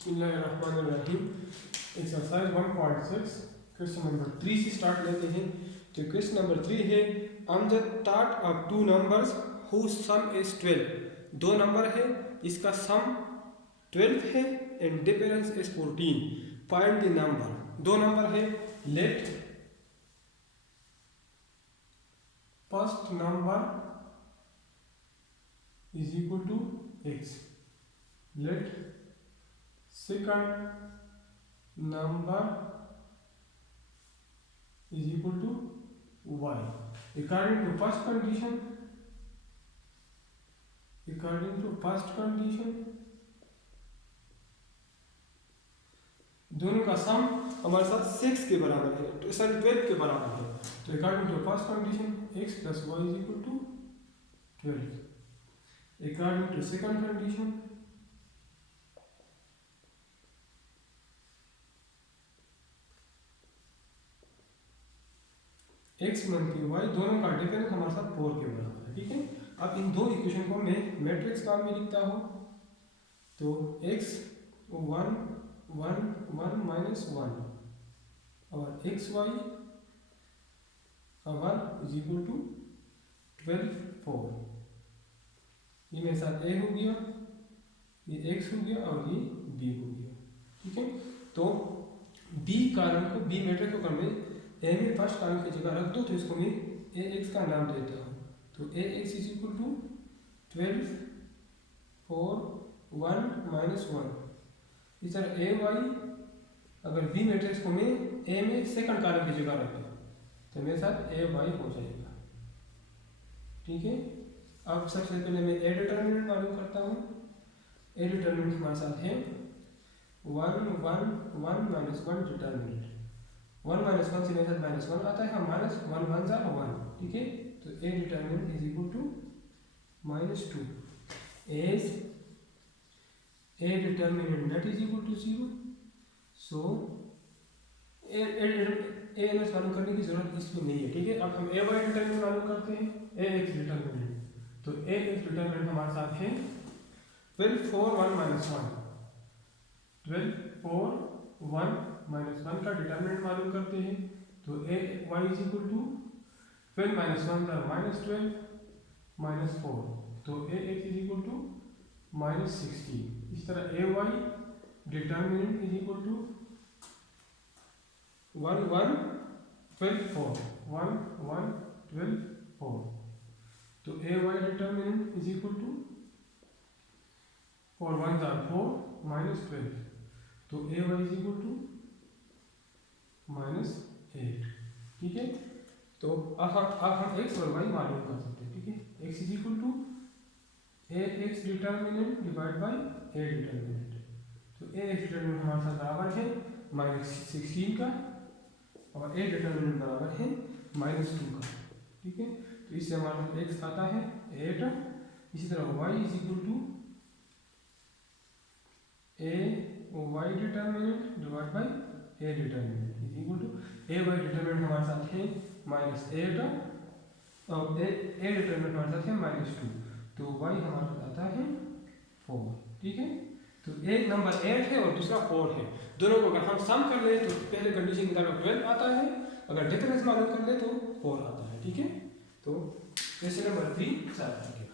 बिस्मिल्लाहिर्रहमानिर्रहीम। Exercise 1.6 question number 3 से start लेते हैं। तो क्वेश्चन नंबर 3 है, Amjad thought of two numbers whose sum is 12। दो नंबर है जिसका सम 12 है and difference is 14। Find the number. दो नंबर है, let first number is equal to x, let second number is equal to y. According to first condition, दोनों का सम हमारे साथ 6 के बराबर है, तो सॉरी 12 के बराबर है। तो according to first condition x plus y is equal to 12। According to second condition x minus y, दोनों का डिफरेंस हमारे साथ 4 के बराबर है। ठीक है, अब इन दो इक्वेशन को मैं मैट्रिक्स फॉर्म में लिखता हूँ। तो x 1 1 1 माइनस 1 और xy का 1 इज इक्वल टू 12 4। ये मेरे साथ a हो गया, ये x हो गया और ये b हो गया। ठीक है, तो b कॉलम को, b मैट्रिक्स को मैं a में फर्स्ट कॉलम की जगह रख दो, तो इसको मैं ax का नाम देता हूँ। तो ax is equal to 12 4 1 minus 1। इस तरह ay, अगर b मैट्रिक्स को मैं a में सेकंड कॉलम की जगह रख दूँ तो मेरे साथ ay हो जाएगा। ठीक है, अब सबसे पहले मैं a डिटर्मिनेंट मालूम करता हूँ। a डिटर्मिनेंट हमारे साथ है 1 1 1 माइनस 1 डिटर्मिनेंट। 1 माइनस 1 से मेरे साथ माइनस 1 आता है, हम माइनस 1 1 ज़ा 1। ठीक है, तो a determinant is equal to -2 as a determinant not is equal to 0। So a मालूम करने की जरूरत इसमें नहीं है। ठीक है, अब हम a y डिटर्मिनेंट मालूम करते हैं, ax डिटर्मिनेंट। तो ax डिटर्मिनेंट हमारे साथ है 12 4 1 माइनस 1। 12 4 1 माइनस 1 का डिटर्मिनेंट मालूम करते हैं। तो a y is equal to 12 minus 1 का माइनस 12 माइनस 4। तो a x is equal to minus 16। इस तरह a y determinant is equal to 1 1 12 4 1 1 12 4। तो a y determinant is equal to 4 1 4 minus 12। तो a y is equal to -8। ठीक है, तो अब हम x और y मालूम कर सकते हैं। ठीक है, x is equal to ax determinant divide by a determinant. तो ax डिटर्मिनेंट हमारे साथ बराबर है -16 का और a डिटर्मिनेंट बराबर है -2 का। ठीक है, तो इससे हमारे पास x आता है 8। इसी तरह y is equal to a y determinant divide by a determinant is equal to a y determinant हमारे साथ है -8 और a डिटर्मिनेंट हमारे साथ है -2। तो y हमारे साथ आता है 4। ठीक है, तो एक नंबर 8 है और दूसरा 4 है। दोनों को अगर हम सम कर ले तो पहले कंडीशन की तरह 12 आता है, अगर डिफरेंस मालूम कर ले तो 4 आता है। ठीक है, तो क्वेश्चन नंबर 3 साथ हो गया।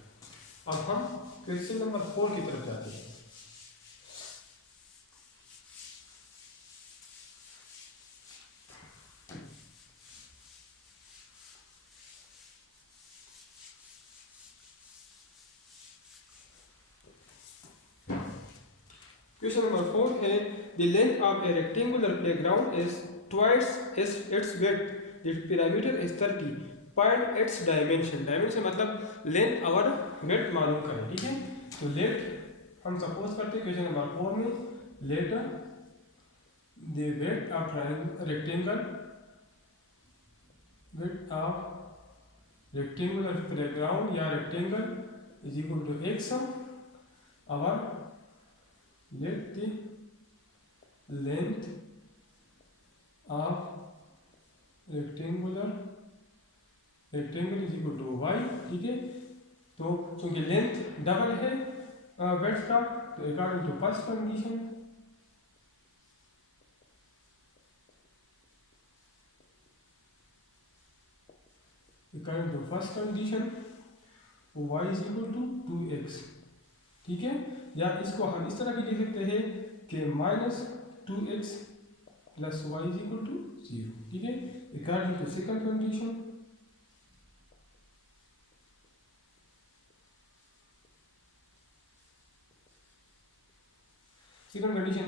अब हम क्वेश्चन नंबर 4 की तरफ जाते हैं। क्वेश्चन नंबर 4 है, the length of A rectangular playground is twice its width, the parameter is 30। Find its dimension. Dimension मतलब लेंथ और विड्थ मालूम करें। ठीक है, तो लेट हम सपोज करते हैं क्वेश्चन नंबर 4 में, let the width of rectangular playground या rectangle is equal to x और let the length of rectangle is equal to y। ठीक है, तो चूंकि लेंथ डबल है विड्थ का, तो according to first condition according to first condition y is equal to 2x, ठीक है। या इसको हम इस तरह भी लिख सकते हैं कि -2x plus y is equal to 0, ठीक है। अकॉर्डिंग टू सेकंड कंडीशन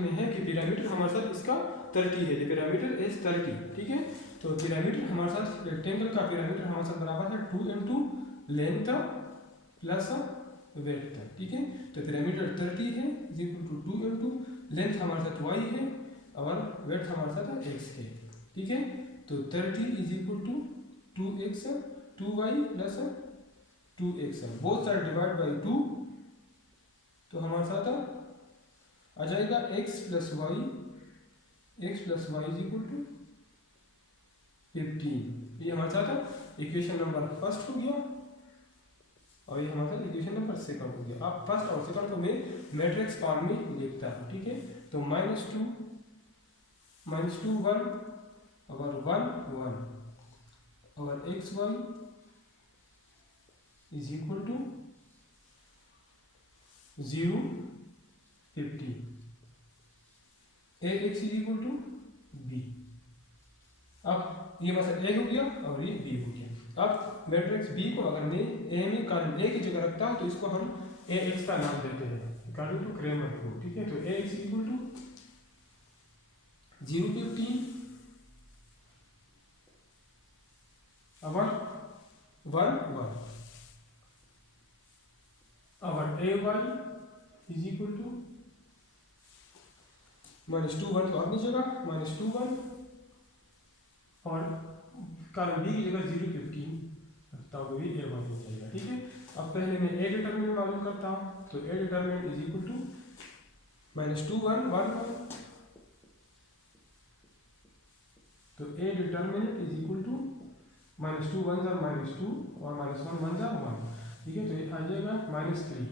में है कि पिरामिड हमारे साथ इसका 30 है, पिरामीटर इज 30, ठीक है। तो पिरामिड हमारे साथ रेक्टेंगल का पिरामिड हमारे साथ बराबर है 2 into लेंथ प्लस वेथ, ठीक है। तो पिरामिड 30 है is equal to 2 into length हमारे साथ y है और वेथ हमारे साथ x है, ठीक है। तो 30 is equal to 2x 2y plus 2x, both side divide by 2, तो हमारे साथ आ जाएगा x plus y is equal to 15। ये हमारे साथ इक्वेशन नंबर फर्स्ट हो गया और ये हमारे साथ इक्वेशन नंबर सेकंड हो गया। अब फर्स्ट और सेकंड को मैं मैट्रिक्स फॉर्म में लिखता हूँ, ठीक है। तो -2 1 और 1 1 और xy is equal to 0 50, ax is equal to b। अब ये मतलब a हो गया और ये b हो गया। अब मैट्रिक्स b को अगर मैं a में कॉलम a की जगह रखता हूँ तो इसको हम ax का नाम देते हैं अकॉर्डिंग टू क्रेमर रूल, ठीक है। तो ax इज इक्वल टू 0 15 और 1 1 और ay इज इक्वल टू -2 1 तो अपनी जगह -2 1 और कॉलम बी की जगह 0 15 रखता हूँ, भी a1 हो जाएगा, ठीक है। अब पहले मैं a डिटरमिनेंट मालूम करता हूँ। तो a determinant is equal to -2 1 1 1, तो a determinant is equal to -2 1 जार -2 और -1 1 जार 1, ठीक है। तो ये आ जाएगा -3।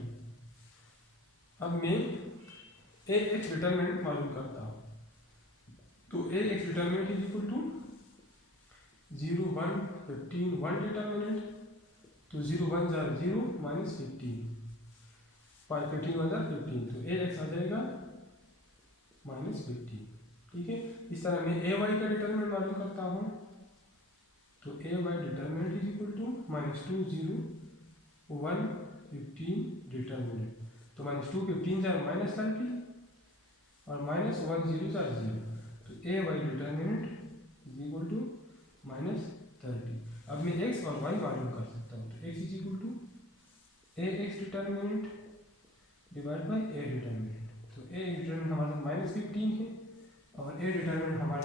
अब मैं ax डिटरमिनेंट मालूम करता हूँ। तो ax determinant is equal to 0 1 15 1 determinant, तो 0 1 जार 0 -15 15 1 जार 15, तो ax आ जाएगा -15, ठीक है। इस तरह मैं ay का डिटरमिनेंट मालूम करता हूँ। तो ay determinant is equal to -2 0 1 15 determinant, तो -2 15 जार -30 और -1 0 जार 0, तो ay determinant is equal to -30। अब मैं x और y मालूम कर सकता हूँ। तो x is equal to ax determinant divide by a determinant, तो a डिटरमिनेंट हमारे साथ -15 है और a डिटरमिनेंट हमारे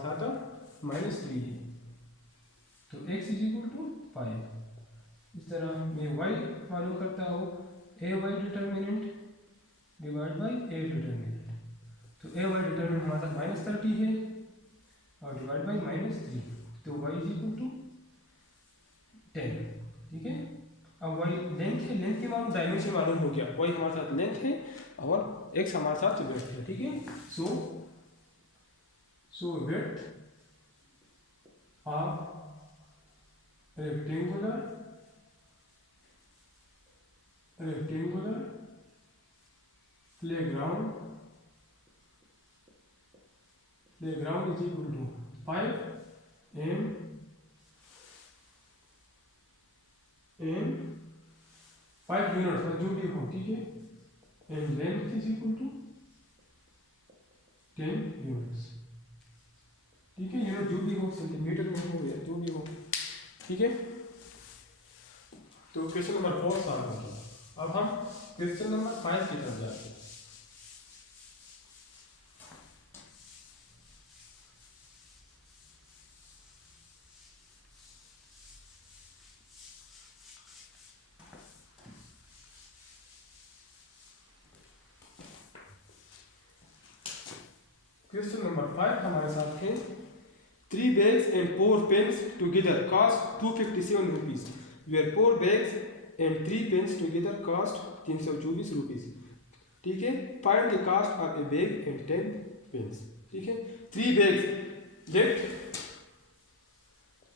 साथ -3 है, तो x इज इक्वल टू 5। इस तरह मैं y मालूम करता हूँ, ay determinant divide by a determinant, तो ay डिटरमिनेंट हमारे साथ -30 है और डिवाइड बाई -3, तो y इज इक्वल टू 10, ठीक है। अब y लेंथ है, लेंथ के मालूम डायमेंशन मालूम हो गया, y हमारे साथ लेंथ है और x हमारे साथ विड्थ है, ठीक है। So width of rectangular playground is equal to 5 m in 5 unit जो भी हो, ठीक है। And length is equal to 10 units, ठीक है। यूनिट जो भी हो, सेंटीमीटर में हो या जो भी हो, ठीक है। तो क्वेश्चन नंबर 4 सॉल्व हो गया। अब हम क्वेश्चन नंबर 5 की तरफ जाते हैं। क्वेश्चन नंबर 5 हमारे साथ है 3 bags and 4 pens together cost 257 rupees, where 4 bags and 3 pens together cost 324 rupees, ठीक है। Find the cost of a bag and 10 pence, ठीक है। 3 bags, लेट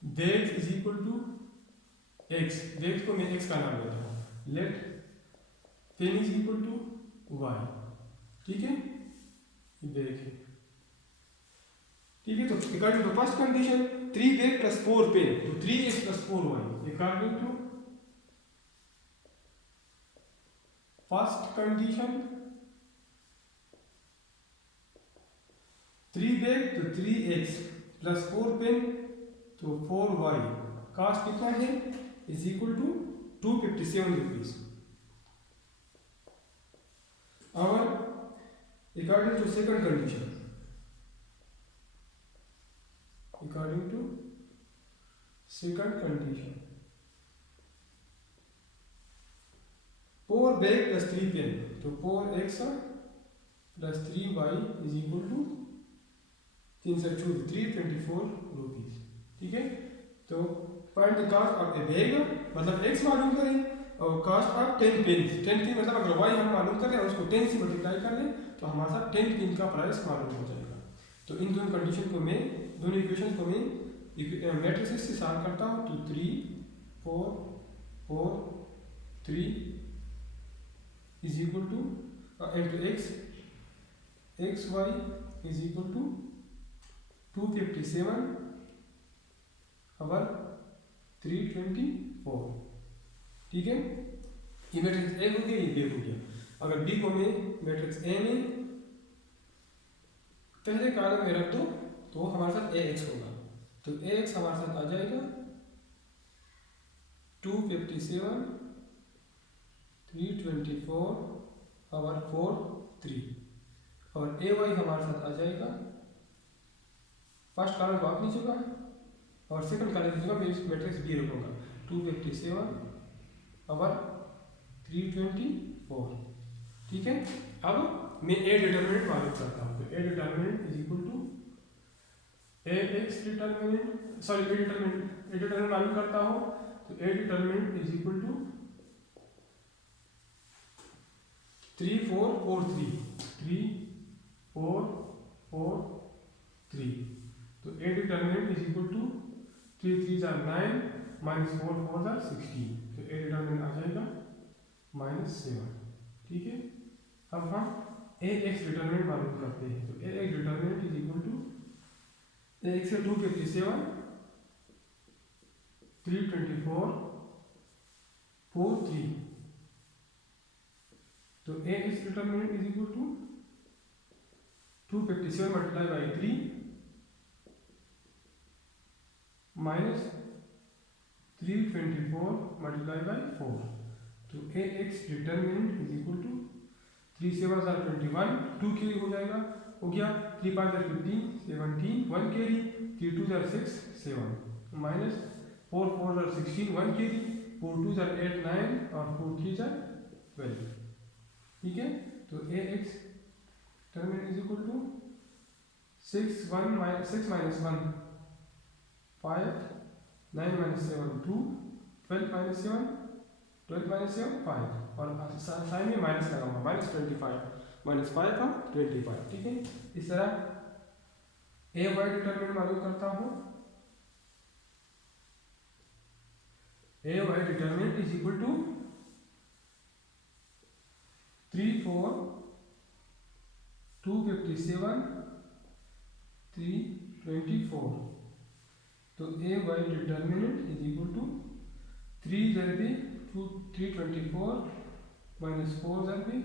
देख इज इक्वल टू एक्स, देख को मैं एक्स का नाम देता हूँ, let pen is equal to y, ठीक है, देखिए, ठीक है। तो according to first condition 3 bag plus 4 pen, तो 3x plus 4y, according to first condition 3 bag तो 3x प्लस 4 पेन तो 4y, कास्ट कितना है इज इक्वल टू 257 रुपीज। और according to second condition, according to second condition 4 bag plus 3 pen तो 4x plus 3y is equal to 324 rupees, ठीक है। तो find the cost of a bag, मतलब x मालूम करें और कॉस्ट ऑफ 10 पेन, 10 पेन मतलब अगर y हम मालूम कर रहे हैं उसको 10 से मल्टीप्लाई कर लें तो हमारे साथ 10 पेन का प्राइस मालूम हो जाएगा। तो इन दोनों कंडीशन को मैं, दोनों इक्वेशन को मैं मैट्रिसेस से सॉल्व करता हूँ, तो 3 4 4 3 is equal to into x y is equal to 257 और 324, ठीक है। ये मैट्रिक्स ए हो गया, ये बी हो गया। अगर बी को मैं मैट्रिक्स ए में पहले कॉलम में रख दो तो हमारे साथ ए एक्स होगा, तो ए एक्स हमारे साथ आ जाएगा 257 324 और 4 3, और ए वाई हमारे साथ आ जाएगा, फर्स्ट कॉलम को आप लीजिएगा और सेकंड कॉलम लीजिएगा, मैं इस मैट्रिक्स बी रखूँगा 257 और 324, ठीक है। अब मैं ए डिटरमिनेंट मालूम करता हूँ, तो A determinant is equal to A x determinant, sorry A determinant मालूम करता हूँ, तो A determinant is equal to 3 4 4 3 3 4 4 3, तो A determinant is equal to 3 3 are 9 minus 4 4 are 16, तो ए डिटरमिनेंट आ जाएगा -7, ठीक है। अब हम ए एक्स डिटरमिनेंट मालूम करते हैं, तो A x determinant is equal to A X 257 324 4 3, तो A x determinant is equal to 257 multiply by 3 minus 324 multiply by 4, तो A x determinant is equal to 3 7 are 21, 2 carry हो जाएगा, हो गया, 3 5 are 15 17, 1 carry, 3 2 are 6 7 minus 4 4 are 16, 1 carry, 4 2 are 8 9 और 4 3 are 12, ठीक है। तो A x determinant is equal to 6 minus 1 5 9 minus 7 2 12 minus 7 12 minus 7 5, और साइन में माइनस लगाऊंगा, -25 माइनस 5 का 25, ठीक है। इस तरह ए वाई डिटरमिनेंट मालूम करता हूँ, A Y determinant is equal to 3 4 257 324, तो A Y determinant is equal to 3 जरबे 324 माइनस 4 जरबे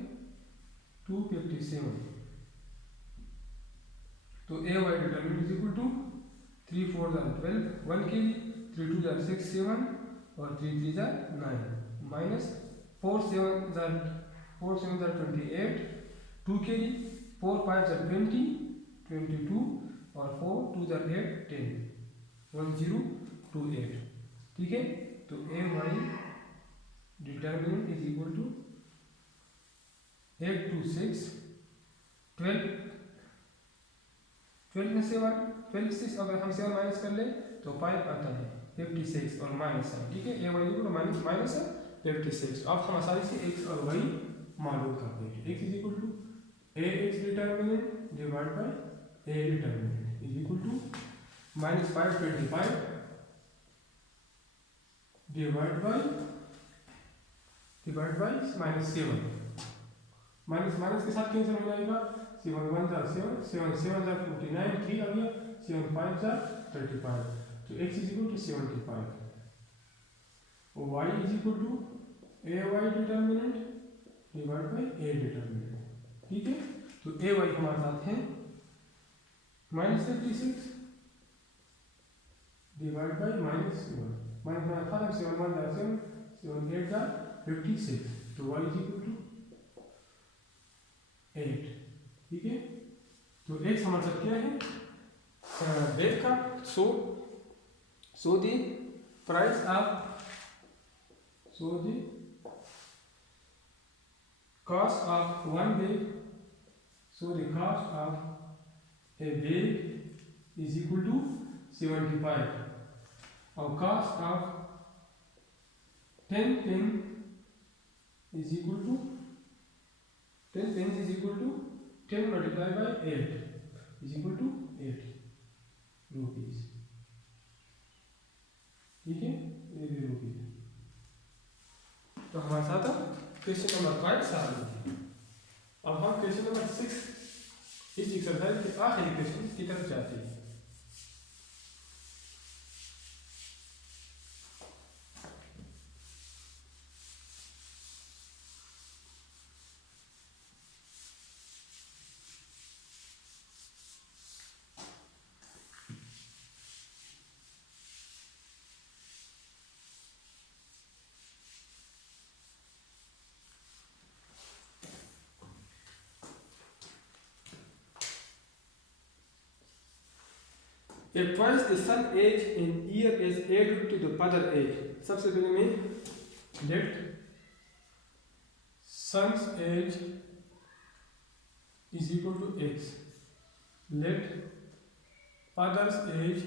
257, तो A Y determinant is equal to 3 4 12 1 के लिए, 3 2 6 7 और 3 3 9 माइनस 4 7 28 2 के लिए, 4 5 20 22 और 4 2 8 10 1028, ठीक है। तो A Y determinant is equal to 8 2 6 12 12 में से 12 6, अगर हम 7 माइनस कर ले तो 5 आता है 56 और माइनस है, ठीक है। ए वाई इक्वल टू माइनस है 56, अब हम आसानी से एक्स और वाई मालूम कर देंगे। X is equal to A x determinant divide by a determinant is equal to -5 25 divide by -7, minus minus के साथ कैंसिल हो जाएगा, 7 1 जा 7, 7 7 जा 49, 3 आ गया, 7 5 जा 35, तो x इज इक्वल टू 75 और y is equal to ay determinant divide by a determinant. ठीक है, तो ay हमारे साथ है -36 डिवाइड बाई -7, माइनस में था 7 1 जा 7, 7 8 जा 56, तो y इज इक्वल टू 8। ठीक है, तो x हमारे साथ क्या है बेग का, so the price of cost of one bag, so the cost of a bag is equal to 75, और cost of 10 pen is equal to 10 pens is equal to 10 multiplied by 8 is equal to 8 rupees। ठीक है, ये भी rupees. तो हमारे साथ question number 5 solve है। अब हम क्वेश्चन नंबर 6 इस एक्सरसाइज के आखिरी क्वेश्चन की तरफ जाते हैं। If twice the sun age in year is added to the father age, सबसे पहले मैं let sun's age is equal to x, let father's age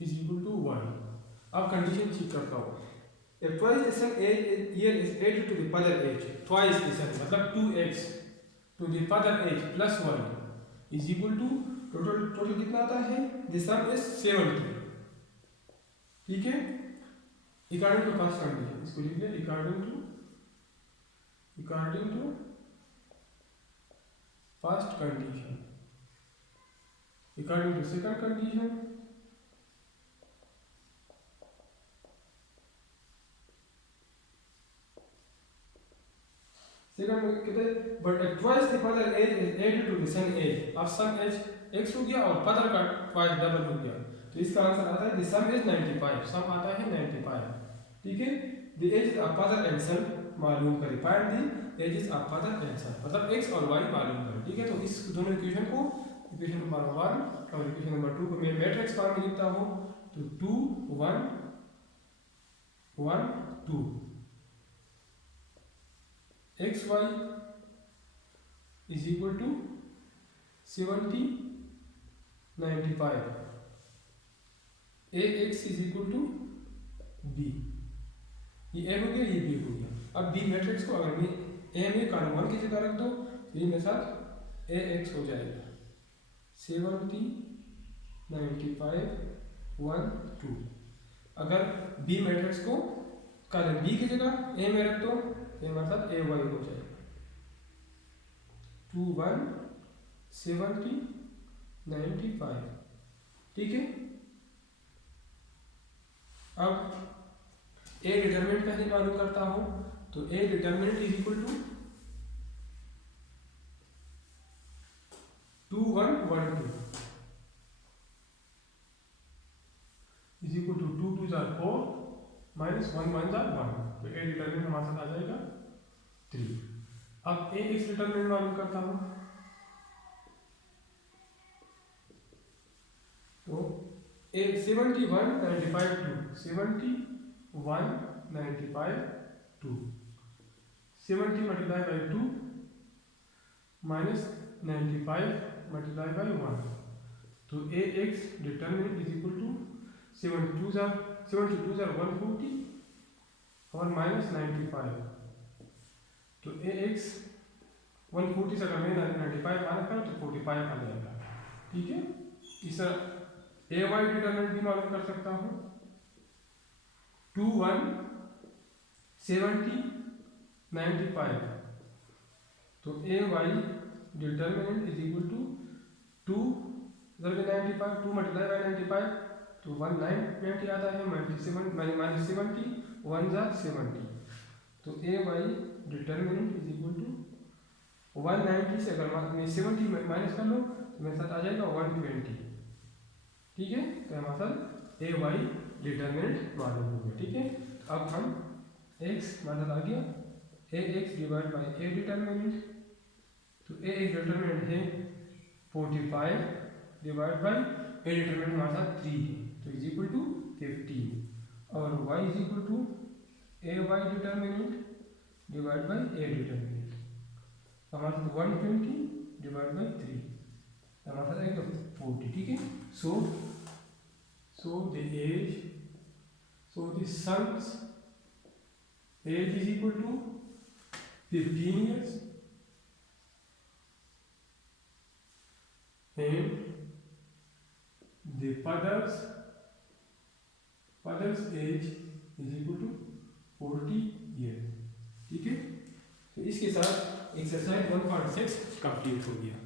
is equal to y। अब कंडीशन चेक करता हूँ। If twice the sun age year is added to the father age, twice the sun मतलब 2x to the father age plus 1 is equal to total कितना आता है, the sum is 70। ठीक है, according to first condition इसको लिख ले, according to first condition, according to second condition, second में कहते हैं but twice the father age is added to the son age. अब सन एज x हो गया और फादर का ट्वाइस डबल हो गया, तो इसका आंसर आता है द सम इज 95, सम आता है 95। ठीक है, the age of father and son मालूम करें, find the ages of father and son मतलब x और y मालूम करें। ठीक है, तो इस दोनों इक्वेशन को, इक्वेशन नंबर 1 और इक्वेशन नंबर 2 को मैं मैट्रिक्स फॉर्म में लिखता हूं, तो 2 1 1 2 xy is equal to 70 95, ax is equal to b, ये a हो गया ये b हो गया। अब b मैट्रिक्स को अगर मैं a में कॉलम 1 की जगह रख दो तो ये मेरे साथ ax हो जाएगा 70 95 1 2। अगर b मैट्रिक्स को कॉलम b की जगह a में रख दो ये हमारे साथ ay हो जाएगा 2 1 70 95। ठीक है, अब ए डिटरमिनेंट पहले मालूम करता हूं, तो A determinant is equal to 2 1 1 2 is equal to 2 2 जार 4 माइनस 1 1 जार 1, तो ए डिटरमिनेंट हमारे साथ आ जाएगा 3। अब ए एक्स डिटरमिनेंट मालूम करता हूं, तो A 71 95 2 71 95 2 70 multiply by 2 minus 95 multiply by 1, तो A x determinant is equal to 72 जार 140 और माइनस 95, तो ए एक्स 140 से अगर मैं 95 माइनस करूँ तो 45 आ जाएगा। ठीक है, इस ए वाई डिटरमिनेंट भी मालूम कर सकता हूँ, 70, 95. तो A Y determinant is equal to 2 इधर भी 95, 2 मल्टीप्लाई बाई 95 तो 190 आता है, माइनस 70, 1 जा 70। तो A Y determinant is equal to 190 से अगर मैं 70 माइनस कर लो तो मेरे साथ आ जाएगा 120। ठीक है, तो हमारे साथ ए वाई डिटर्मिनेंट मालूम हो गया। ठीक है, अब हम एक्स मतलब आ गया A X divide by A determinant. तो ए एक्स डिटर्मिनेंट है 45 डिवाइड बाई ए डिटर्मिनेंट हमारे साथ 3 है, तो इज इक्वल टू 15। और y is equal to a Y determinant divide by A determinant, हमारे साथ 120 डिवाइड बाई 3 हमारे साथ आएगा 40। ठीक है, सो the son's age is equal to 15 years and the father's age is equal to 40 years। ठीक है, तो इसके साथ एक्सरसाइज 1.6 कंप्लीट हो गया।